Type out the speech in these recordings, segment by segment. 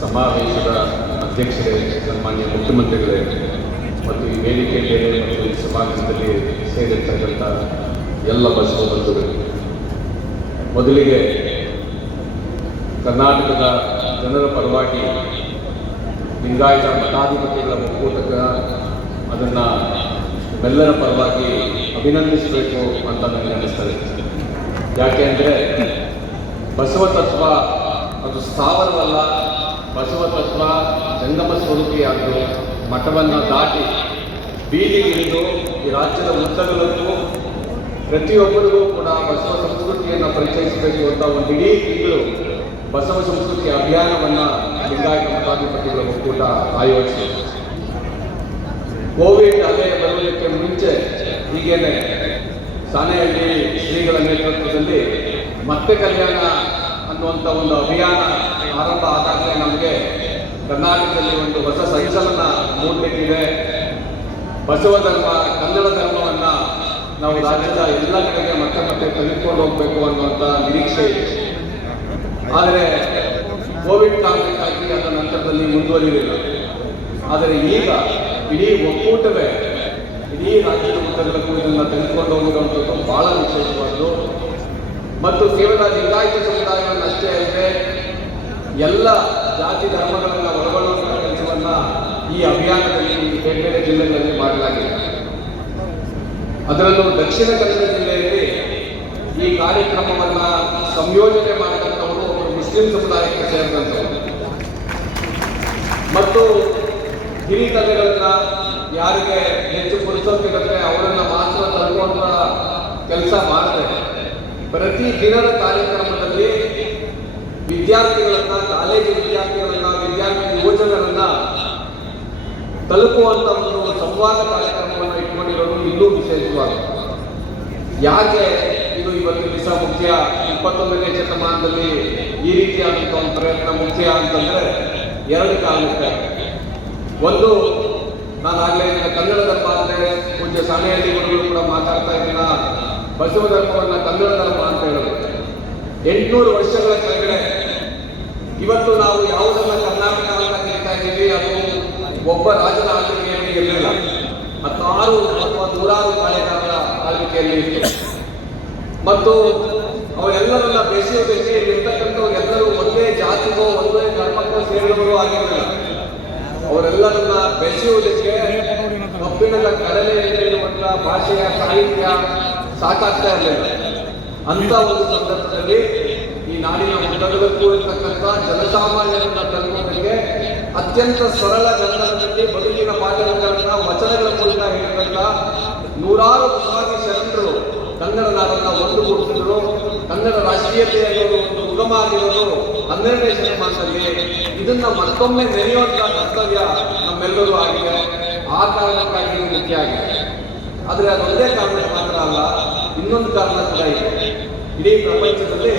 ಸಮಾವೇಶದ ಅಧ್ಯಕ್ಷರೇ, ಸನ್ಮಾನ್ಯ ಮುಖ್ಯಮಂತ್ರಿಗಳೇ, ಮತ್ತು ಈ ವೇದಿಕೆಯಲ್ಲಿ ಮತ್ತು ಈ ಸಮಾವೇಶದಲ್ಲಿ ಸೇರಿರ್ತಕ್ಕಂಥ ಎಲ್ಲ ಬಸವ ಬಂಧುಗಳು. ಮೊದಲಿಗೆ ಕರ್ನಾಟಕದ ಜನರ ಪರವಾಗಿ ಲಿಂಗಾಯತ ಮಠಾಧಿಪತಿಗಳ ಒಕ್ಕೂಟಕ ಅದನ್ನು ಬೆಲ್ಲರ ಪರವಾಗಿ ಅಭಿನಂದಿಸಬೇಕು ಅಂತ ನನಗೆ ಅನ್ನಿಸ್ತದೆ. ಯಾಕೆ ಅಂದರೆ ಬಸವ ತತ್ವ ಅದು ಸ್ಥಾವರವಲ್ಲ ಬಸವ ತತ್ವ ಜಂಗಮ ಸ್ವರೂಪಿಯಾದ್ದು ಮಠವನ್ನು ದಾಟಿ ಬೀದಿಗಿಳಿದು ಈ ರಾಜ್ಯದ ಉದ್ದಗಲಕ್ಕೂ ಪ್ರತಿಯೊಬ್ಬರಿಗೂ ಕೂಡ ಬಸವ ಸಂಸ್ಕೃತಿಯನ್ನು ಪರಿಚಯಿಸಬೇಕು ಅಂತ ಒಂದು ಇಡೀ ತಿಂಗಳು ಬಸವ ಸಂಸ್ಕೃತಿ ಅಭಿಯಾನವನ್ನು ಲಿಂಗಾಯತ ಮಠಾಧಿಪತಿಗಳ ಒಕ್ಕೂಟ ಆಯೋಜಿಸಿದೆ ಕೋವಿಡ್ ಅಲೆ ಬರುವುದಕ್ಕೆ ಮುಂಚೆ ಹೀಗೇನೆ ಸಾಣೆಹಳ್ಳಿ ಶ್ರೀಗಳ ನೇತೃತ್ವದಲ್ಲಿ ಮತ್ತೆ ಕಲ್ಯಾಣ ಅನ್ನುವಂಥ ಒಂದು ಅಭಿಯಾನ ಆರಂಭ ಆದಾಗಲೇ ನಮಗೆ ಕರ್ನಾಟಕದಲ್ಲಿ ಒಂದು ಹೊಸ ಸಂಚಲನ ಮೂಡಬೇಕಿದೆ ಬಸವ ಧರ್ಮ, ಕನ್ನಡ ಧರ್ಮವನ್ನು ನಾವು ರಾಜ್ಯದ ಎಲ್ಲ ಕಡೆಗೆ ಮತ್ತೆ ಮತ್ತೆ ತೆಗೆದುಕೊಂಡು ಹೋಗಬೇಕು ಅನ್ನುವಂಥ ನಿರೀಕ್ಷೆ ಇದೆ. ಆದರೆ ಕೋವಿಡ್ ಕಾರಣಕ್ಕಾಗಿ ಅದರ ನಂತರದಲ್ಲಿ ಮುಂದುವರಿಲಿಲ್ಲ ಆದರೆ ಈಗ ಇಡೀ ಒಕ್ಕೂಟವೇ, ಇಡೀ ರಾಜ್ಯದ ಉದ್ದಗಲಕ್ಕೂ ಇದನ್ನು ತೆಗೆದುಕೊಂಡು ಹೋಗುವಂಥದ್ದು ಬಹಳ ವಿಶೇಷವಾದ್ದು. ಮತ್ತು ಕೇವಲ ಲಿಂಗಾಯತ ಸಮುದಾಯವನ್ನು ಅಷ್ಟೇ ಅಲ್ಲದೆ ಎಲ್ಲ ಜಾತಿ ಧರ್ಮಗಳನ್ನು ಒಳಗೊಳ್ಳುವಂತಹ ಕೆಲಸವನ್ನು ಈ ಅಭಿಯಾನದಲ್ಲಿ ಬೇರೆ ಬೇರೆ ಜಿಲ್ಲೆಗಳಲ್ಲಿ ಮಾಡಲಾಗಿದೆ. ಅದರಲ್ಲೂ ದಕ್ಷಿಣ ಕನ್ನಡ ಜಿಲ್ಲೆಯಲ್ಲಿ ಈ ಕಾರ್ಯಕ್ರಮವನ್ನು ಸಂಯೋಜನೆ ಮಾಡಿದಂಥವರು ಒಬ್ಬರು ಮುಸ್ಲಿಂ ಸಮುದಾಯಕ್ಕೆ ಸೇರಿದಂಥವರು ಮತ್ತು ಹಿರಿಕಲೆಗಳನ್ನ ಯಾರಿಗೆ ಹೆಚ್ಚು ಪುರುಷತ್ವಕ್ಕೆ ಅವರನ್ನು ಮಾತ್ರ ತರುವಂತ ಕೆಲಸ ಮಾಡ್ತಾರೆ. ಪ್ರತಿ ದಿನದ ಕಾರ್ಯಕ್ರಮದಲ್ಲಿ ವಿದ್ಯಾರ್ಥಿಗಳನ್ನ, ಕಾಲೇಜು ವಿದ್ಯಾರ್ಥಿಗಳನ್ನ, ವಿದ್ಯಾರ್ಥಿ ಯುವಜನರನ್ನ ತಲುಪುವಂತ ಒಂದು ಸಂವಾದ ಕಾರ್ಯಕ್ರಮವನ್ನು ಇಟ್ಕೊಂಡಿರೋದು ಇನ್ನೂ ವಿಶೇಷವಾದ ಯಾಕೆ ಇದು ಇವತ್ತು ದಿವಸ ಮುಖ್ಯ? ಇಪ್ಪತ್ತೊಂದನೇ ಶತಮಾನದಲ್ಲಿ ಈ ರೀತಿಯಾದಂತಹ ಒಂದು ಪ್ರಯತ್ನ ಮುಖ್ಯ ಅಂತಂದ್ರೆ ಎರಡು ಕಾರಣಕ್ಕೆ. ಒಂದು ನಾನು ಆಗಲೇ ಕನ್ನಡದ ಪಾತ್ರೆ ಪೂಜ್ಯ ಗುರುಗಳು ಕೂಡ ಮಾತಾಡ್ತಾ ಇದ್ದೀನ ಬಸವ ಧರ್ಮವನ್ನ ಕನ್ನಡ ಧರ್ಮ ಅಂತ ಹೇಳೋದು ಎಂಟುನೂರು ವರ್ಷಗಳ ಕೆಳಗಡೆ ಇವತ್ತು ನಾವು ಯಾವುದನ್ನ ಕರ್ನಾಟಕ ಅಂತ ಕರೀತಾ ಇದ್ದೀವಿ, ಅದು ಒಬ್ಬ ರಾಜನ ಆಳ್ವಿಕೆಯಲ್ಲಿ ಇರಲಿಲ್ಲ. ಹತ್ತಾರು ಅಥವಾ ನೂರಾರು ಪಾಳೆಗಾರರ ಆಳ್ವಿಕೆಯಲ್ಲಿ ಇತ್ತು. ಮತ್ತು ಅವರೆಲ್ಲರನ್ನ ಬೇಸಿಗೆ ಇರ್ತಕ್ಕಂಥವ್ರು ಎಲ್ಲರೂ ಒಂದೇ ಜಾತಿಗೋ, ಒಂದೇ ಧರ್ಮಕ್ಕೋ ಸೇರಿದವರು ಆಗಿರಲಿಲ್ಲ. ಅವರೆಲ್ಲರನ್ನ ಬೆಸೆಯುವುದಕ್ಕೆ ಕಬ್ಬಿಣದ ಕಡಲೆಯಲ್ಲಿರುವಂಥ ಭಾಷೆಯ ಸಾಹಿತ್ಯ ಸಾಕಾಗ್ತಾ ಇರಲಿಲ್ಲ ಅಂತ ಒಂದು ಸಂದರ್ಭದಲ್ಲಿ ಈ ನಾಡಿನ ಉದ್ದಗಲಕ್ಕೂ ಇರ್ತಕ್ಕಂಥ ಜನಸಾಮಾನ್ಯರನ್ನ ತಲುಪೋದಕ್ಕೆ ಅತ್ಯಂತ ಸರಳ ಜನರಲ್ಲಿ ಬದುಕಿನ ಪಾಠಗಳನ್ನ ವಚನಗಳ ಮೂಲಕ ಹೇಳಿದಂತ ನೂರಾರು ಬಸವಾದಿ ಶರಣರು ಕನ್ನಡ ನಾಡನ್ನ ಒಂದುಗೂಡಿಸಿದ್ರು ಕನ್ನಡ ರಾಷ್ಟ್ರೀಯತೆ ಒಂದು ಉಗಮ ಆಗಿರೋದು ಹನ್ನೆರಡನೇ ಶತಮಾನದಲ್ಲಿ. ಇದನ್ನ ಮತ್ತೊಮ್ಮೆ ನೆನೆಯುವಂತ ಕರ್ತವ್ಯ ನಮ್ಮೆಲ್ಲರೂ ಆಗಿದೆ. ಆ ಕಾರಣಕ್ಕಾಗಿ ನಿತ್ಯ ಆಗಿದೆ. ಆದರೆ ಅದೊಂದೇ ಕಾರಣಕ್ಕೆ ಮಾತ್ರ ಅಲ್ಲ, ಇನ್ನೊಂದು ಕಾರಣ ಕೂಡ ಇದೆ. ಇಡೀ ಪ್ರಪಂಚದಲ್ಲಿ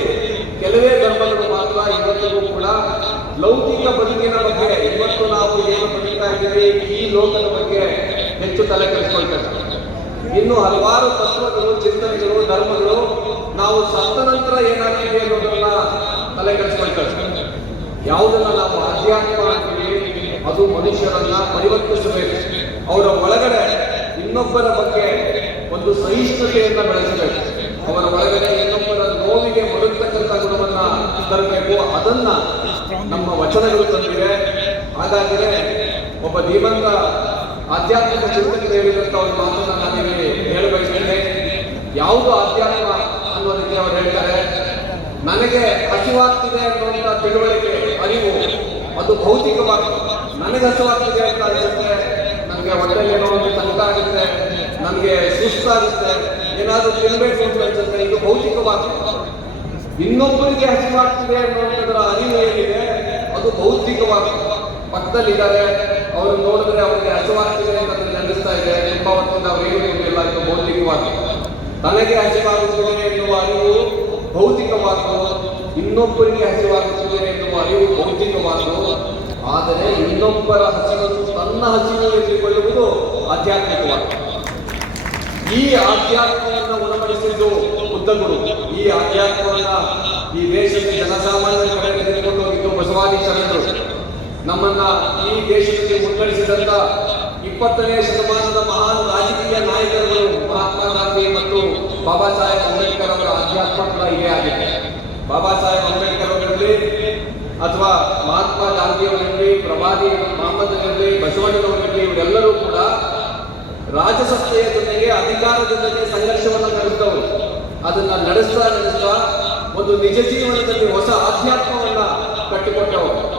ಕೆಲವೇ ಧರ್ಮಗಳು ಮಾತ್ರ ಇವತ್ತಿಗೂ ಕೂಡ ಲೌಕಿಕ ಬದುಕಿನ ಬಗ್ಗೆ ಇವತ್ತು ನಾವು ಏನು ಬದುಕ್ತಾ ಇದ್ದೀವಿ ಈ ಲೋಕದ ಬಗ್ಗೆ ಹೆಚ್ಚು ತಲೆ ಕೆಡಿಸ್ಕೊಳ್ತಾರೆ. ಇನ್ನು ಹಲವಾರು ತತ್ವಗಳು, ಚಿಂತನೆಗಳು, ಧರ್ಮಗಳು ನಾವು ಸತ್ತ ನಂತರ ಏನಾಗ್ತೀವಿ ಅನ್ನೋದನ್ನ ತಲೆ ಕೆಡಿಸ್ಕೊಳ್ತಾರೆ. ಯಾವುದನ್ನ ನಾವು ಆಧ್ಯಾತ್ಮ ಅಂತೀವಿ ಅದು ಮನುಷ್ಯರನ್ನ ಪರಿವರ್ತಿಸಬೇಕು. ಅವರ ಒಳಗಡೆ ಇನ್ನೊಬ್ಬರ ಬಗ್ಗೆ ಒಂದು ಸಹಿಷ್ಣುತೆಯನ್ನ ಬೆಳೆಸಬೇಕು ಅವರ ಒಳಗಡೆ ಇನ್ನೊಬ್ಬರ ನೋವಿಗೆ ಮರುತಕ್ಕಂತ ಗುಣವನ್ನ ತರಬೇಕು. ಅದನ್ನ ನಮ್ಮ ವಚನಗಳು ತಂದಿವೆ. ಹಾಗಾದರೆ ಒಬ್ಬ ಧೀಮಂತ ಆಧ್ಯಾತ್ಮಿಕ ಚಿಂತನೆ ಹೇಳಿದಂತ ಒಂದು ಮಾತನ್ನ ನಾನು ಇಲ್ಲಿ ಹೇಳಬಯಸ್ತೇನೆ ಯಾವುದು ಆಧ್ಯಾತ್ಮ ರೀತಿ ಅವರು ಹೇಳ್ತಾರೆ, ನನಗೆ ಹಸಿವಾಗ್ತಿದೆ ಅನ್ನುವಂಥ ತಿಳುವಳಿಕೆ, ಅರಿವು, ಅದು ಭೌತಿಕವಾಗಿ ನನಗೆ ಹಸಿವಾಗ್ತಿದೆ ಅಂತ ಅನಿಸುತ್ತೆ. ನನಗೆ ಒಳ್ಳೆಯ ಆಗುತ್ತೆ ನಮಗೆ ಸುಸ್ತಾಗುತ್ತೆ. ಏನಾದರೂ ತಿನ್ನಬೇಕು ಅಂತ ಅನ್ಸುತ್ತೆ ಇದು ಭೌತಿಕವಾಗಿ ಇನ್ನೊಬ್ಬರಿಗೆ ಹಸಿವಾಗ್ತಿದೆ ಅನ್ನೋದರ ಅರಿವು ಏನಿದೆ, ಅದು ಭೌತಿಕವಾಗಿ ಪಕ್ಕದಲ್ಲಿದ್ದಾರೆ. ಅವರು ನೋಡಿದ್ರೆ ಅವರಿಗೆ ಹಸಿವಾಗ್ತಿದೆ ಅಂತ ನನಗೆ ಅನ್ನಿಸ್ತಾ ಇದೆ. ಎಂಬ ಹೊತ್ತಿಂದ ಅವ್ರು ಏನು ಇರಲಿಲ್ಲ ಇದು ಭೌತಿಕವಾಗಿ. ತನಗೆ ಹಸಿವಾಗುತ್ತದೆ ಎನ್ನುವ ಅರಿವು ಭೌತಿಕವಾದವು ಇನ್ನೊಬ್ಬರಿಗೆ ಹಸಿವಾಗುತ್ತದೆ ಎನ್ನುವ ಅರಿವು ಭೌತಿಕವಾದವು ಆದರೆ ಇನ್ನೊಬ್ಬರ ಹಸಿವನ್ನು ತನ್ನ ಹಸಿವನ್ನು ಎತ್ತಿಕೊಳ್ಳುವುದು ಆಧ್ಯಾತ್ಮಿಕವಾದ್ದು ಈ ಆಧ್ಯಾತ್ಮವನ್ನು ಒಳಪಡಿಸಿದ್ದು ಉದ್ದಗುರು ಈ ಆಧ್ಯಾತ್ಮವನ್ನ ಈ ದೇಶಕ್ಕೆ ಜನಸಾಮಾನ್ಯರ ಕಡೆ ತೆಗೆದುಕೊಂಡು ಹೋಗಿ ನಮ್ಮನ್ನ ಈ ದೇಶದಲ್ಲಿ ಮುನ್ನಡೆಸಿದಂತ ಇಪ್ಪತ್ತನೇ ಶತಮಾನದ ಮಹಾನ್ ರಾಜಕೀಯ ನಾಯಕರುಗಳು ಮಹಾತ್ಮ ಗಾಂಧಿ ಮತ್ತು ಬಾಬಾ ಸಾಹೇಬ್ ಅಂಬೇಡ್ಕರ್ ಅವರ ಆಧ್ಯಾತ್ಮ ಕೂಡ ಇದೇ ಆಗಿದೆ. ಬಾಬಾ ಸಾಹೇಬ್ ಅಂಬೇಡ್ಕರ್ ಅವರಲ್ಲಿ ಅಥವಾ ಮಹಾತ್ಮ ಗಾಂಧಿಯವರಲ್ಲಿ ಪ್ರವಾದಿ ಪ್ರಭಾದಿ ಬಸವಣ್ಣನವರಲ್ಲಿ ಇವರೆಲ್ಲರೂ ಕೂಡ ರಾಜಸತ್ತೆಯ ಜೊತೆಗೆ ಅಧಿಕಾರದ ಜೊತೆಗೆ ಸಂಘರ್ಷವನ್ನು ನಡೆಸಿದವರು. ಅದನ್ನ ನಡೆಸ್ತಾ ನಡೆಸ್ತಾ ಒಂದು ನಿಜ ಜೀವನದಲ್ಲಿ ಹೊಸ ಆಧ್ಯಾತ್ಮವನ್ನ ಕಟ್ಟಿಕೊಟ್ಟವರು.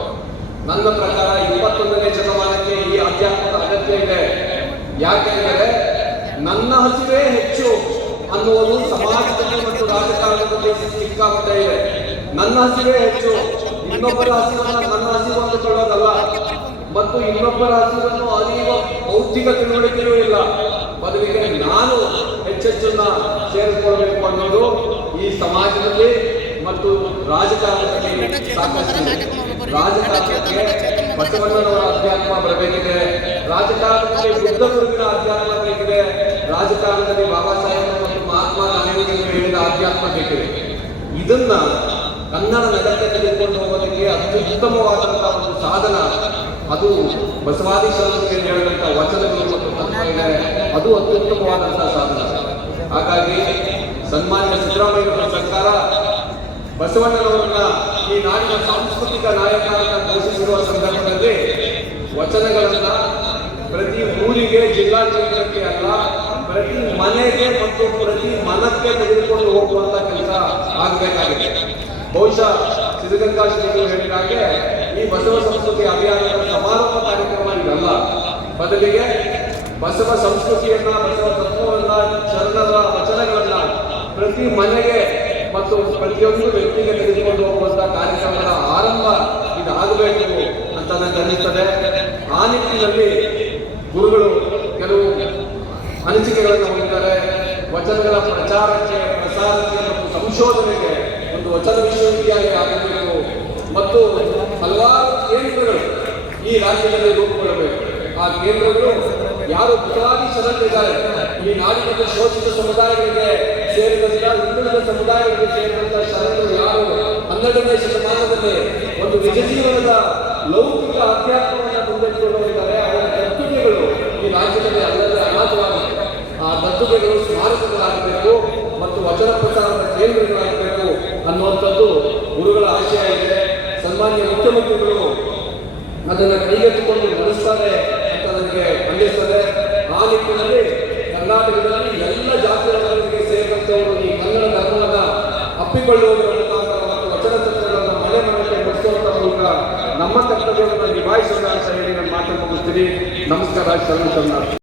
ನನ್ನ ಪ್ರಕಾರ ಇಪ್ಪತ್ತೊಂದನೇ ಶತಮಾನಕ್ಕೆ ಈ ಅಧ್ಯಾತ್ಮದ ಅಗತ್ಯ ಇದೆ. ಯಾಕೆಂದರೆ ನನ್ನ ಹಸಿವೇ ಹೆಚ್ಚು ಅನ್ನುವುದು ಸಮಾಜದಲ್ಲಿ ಮತ್ತು ರಾಜಕಾರಣದಲ್ಲಿ ಸಿಕ್ಕಾಪಟ್ಟೆ ಇದೆ. ನನ್ನ ಹಸಿವೇ ಹೆಚ್ಚು. ಇನ್ನೊಬ್ಬರ ಹಸಿವನ್ನ ನನ್ನ ಹಸಿವು ಅಂದುಕೊಳ್ಳೋದಲ್ಲ. ಮತ್ತು ಇನ್ನೊಬ್ಬರ ಹಸಿರನ್ನು ಅರಿಯುವ ಬೌದ್ಧಿಕ ತಿಳುವಳಿಕೆಯೂ ಇಲ್ಲ. ಬದಲಿಗೆ ನಾನು ಹೆಚ್ಚೆಚ್ಚನ್ನ ಸೇರಿಸಿಕೊಳ್ಬೇಕು ಅನ್ನೋದು ಈ ಸಮಾಜದಲ್ಲಿ ಮತ್ತು ರಾಜಕಾರಣದಲ್ಲಿ ಸಾಕಷ್ಟು ರಾಜಕಾರಣಕ್ಕೆ ಬಸವಣ್ಣನವರ ಅಧ್ಯಾತ್ಮ ಬರಬೇಕಿದೆ. ರಾಜಕಾರಣದಲ್ಲಿ ಬುದ್ಧ ಗುರುವಿನ ಅಧ್ಯಾತ್ಮ ಬೇಕಿದೆ ರಾಜಕಾರಣದಲ್ಲಿ ಬಾಬಾ ಸಾಹೇಬ್ ಮತ್ತು ಮಹಾತ್ಮ ಗಾಂಧೀಜಿ ಹೇಳಿದ ಅಧ್ಯಾತ್ಮ ಬೇಕಿದೆ. ಇದನ್ನ ಕನ್ನಡ ನಗರಕ್ಕೆ ತೆಗೆದುಕೊಂಡು ಹೋಗೋದಕ್ಕೆ ಅತ್ಯುತ್ತಮವಾದಂತಹ ಒಂದು ಸಾಧನ ಅದು ಬಸವಾದಿ ಸಂಸ್ಕೃತಿಯಲ್ಲಿ ಹೇಳಿದಂತ ವಚನಗಳು ಮತ್ತು ತತ್ವ ಇದೆ. ಅದು ಅತ್ಯುತ್ತಮವಾದಂತಹ ಸಾಧನ. ಹಾಗಾಗಿ ಸನ್ಮಾನ್ಯ ಸಿದ್ದರಾಮಯ್ಯ ಸರ್ಕಾರ ಬಸವಣ್ಣನವರನ್ನ ಈ ನಾಡಿನ ಸಾಂಸ್ಕೃತಿಕ ನಾಯಕ ಅಂತ ಘೋಷಿಸಿರುವ ಸಂದರ್ಭದಲ್ಲಿ ವಚನಗಳನ್ನ ಪ್ರತಿ ಊರಿಗೆ, ಜಿಲ್ಲಾ ಕೇಂದ್ರಕ್ಕೆ ಅಲ್ಲ, ಪ್ರತಿ ಮನೆಗೆ ಮತ್ತು ಪ್ರತಿ ಮನಕ್ಕೆ ತೆಗೆದುಕೊಂಡು ಹೋಗುವಂತ ಕೆಲಸ ಆಗಬೇಕಾಗಿದೆ. ಬಹುಶಃ ಸಿದ್ಧಗಂಗಾ ಶ್ರೀಗಳು ಹೇಳಿದ ಹಾಗೆ, ಈ ಬಸವ ಸಂಸ್ಕೃತಿ ಅಭಿಯಾನದ ಸಮಾರೋಪ ಕಾರ್ಯಕ್ರಮ ಇದಲ್ಲ. ಬದಲಿಗೆ ಬಸವ ಸಂಸ್ಕೃತಿಯನ್ನ, ಬಸವ ತತ್ವವನ್ನ, ಚರಣದ ವಚನಗಳನ್ನ ಪ್ರತಿ ಮನೆಗೆ ಮತ್ತು ಪ್ರತಿಯೊಂದು ವ್ಯಕ್ತಿಗೆ ತೆಗೆದುಕೊಂಡು ಹೋಗುವಂತಹ ಕಾರ್ಯಕ್ರಮದ ಆರಂಭ ಇದಾಗಬೇಕು ಅಂತ ನನಗೆ ಆ ನಿಟ್ಟಿನಲ್ಲಿ ಗುರುಗಳು ಕೆಲವು ಅನಿಸಿಕೆಗಳನ್ನು ಹೊಂದಿದ್ದಾರೆ. ವಚನಗಳ ಪ್ರಚಾರಕ್ಕೆ, ಪ್ರಸಾರಕ್ಕೆ ಮತ್ತು ಸಂಶೋಧನೆಗೆ ವಚನ ವಿಶ್ವವಿದ್ಯಾಲಯ ಆಗಬೇಕು ಮತ್ತು ಹಲವಾರು ಕೇಂದ್ರಗಳು ಈ ರಾಜ್ಯದಲ್ಲಿ ರೂಪುಗೊಳ್ಳಬೇಕು. ಆ ಕೇಂದ್ರಗಳು ಯಾರು ಪುರಾಣಿ ಸದಸ್ಯರಿದ್ದಾರೆ ಈ ನಾಡಿನಿಂದ ಶೋಷಿತ ಸಮುದಾಯಗಳಿಗೆ ಸೇರಿದಂತ ಹಿಂದುಳಿದ ಸಮುದಾಯಗಳಿಗೆ ಸೇರಿದಂತ ಶರಣರು ಯಾರು? ಹನ್ನೆರಡನೇ ಶತಮಾನದಲ್ಲಿ ಒಂದು ನಿಜ ಜೀವನದ ಲೌಕಿಕ ಅಧ್ಯಾತ್ಮವನ್ನು ಮುಂದಿಟ್ಟುಕೊಂಡಿದ್ದಾರೆ ಅವರ ಕರ್ತವ್ಯಗಳು ಈ ರಾಜ್ಯದಲ್ಲಿ ಅಲ್ಲದೆ ಅನಾಥವಾಗಿದೆ ಆ ಕರ್ತವ್ಯಗಳು ಸ್ಮಾರಕಗಳಾಗಬೇಕು ಮತ್ತು ವಚನ ಪ್ರಚಾರದ ಕೇಂದ್ರಗಳಾಗಬೇಕು ಗುರುಗಳ ಆಶಯ ಇದೆ. ಸನ್ಮಾನ್ಯ ಮುಖ್ಯಮಂತ್ರಿಗಳು ಅದನ್ನು ಕೈಗೆತ್ತಿಕೊಂಡು ನಡೆಸ್ತಾರೆ ಅಂತ ನನಗೆ ಅನ್ನಿಸ್ತದೆ. ಆ ನಿಟ್ಟಿನಲ್ಲಿ ಕರ್ನಾಟಕದಲ್ಲಿ ಎಲ್ಲ ಜಾತಿಯವರಿಗೆ ಸೇರಿದಂತವರು ಈ ಕನ್ನಡ ಧರ್ಮದ ಅಪ್ಪಿಕೊಳ್ಳುವುದರ ನಮ್ಮ ಕರ್ತವ್ಯವನ್ನು ನಿಭಾಯಿಸೋಣ ಅಂತ ಹೇಳಿ ನಾನು ಮಾತನ್ನು ನಮಸ್ಕಾರ, ಶರಣ ಶರಣ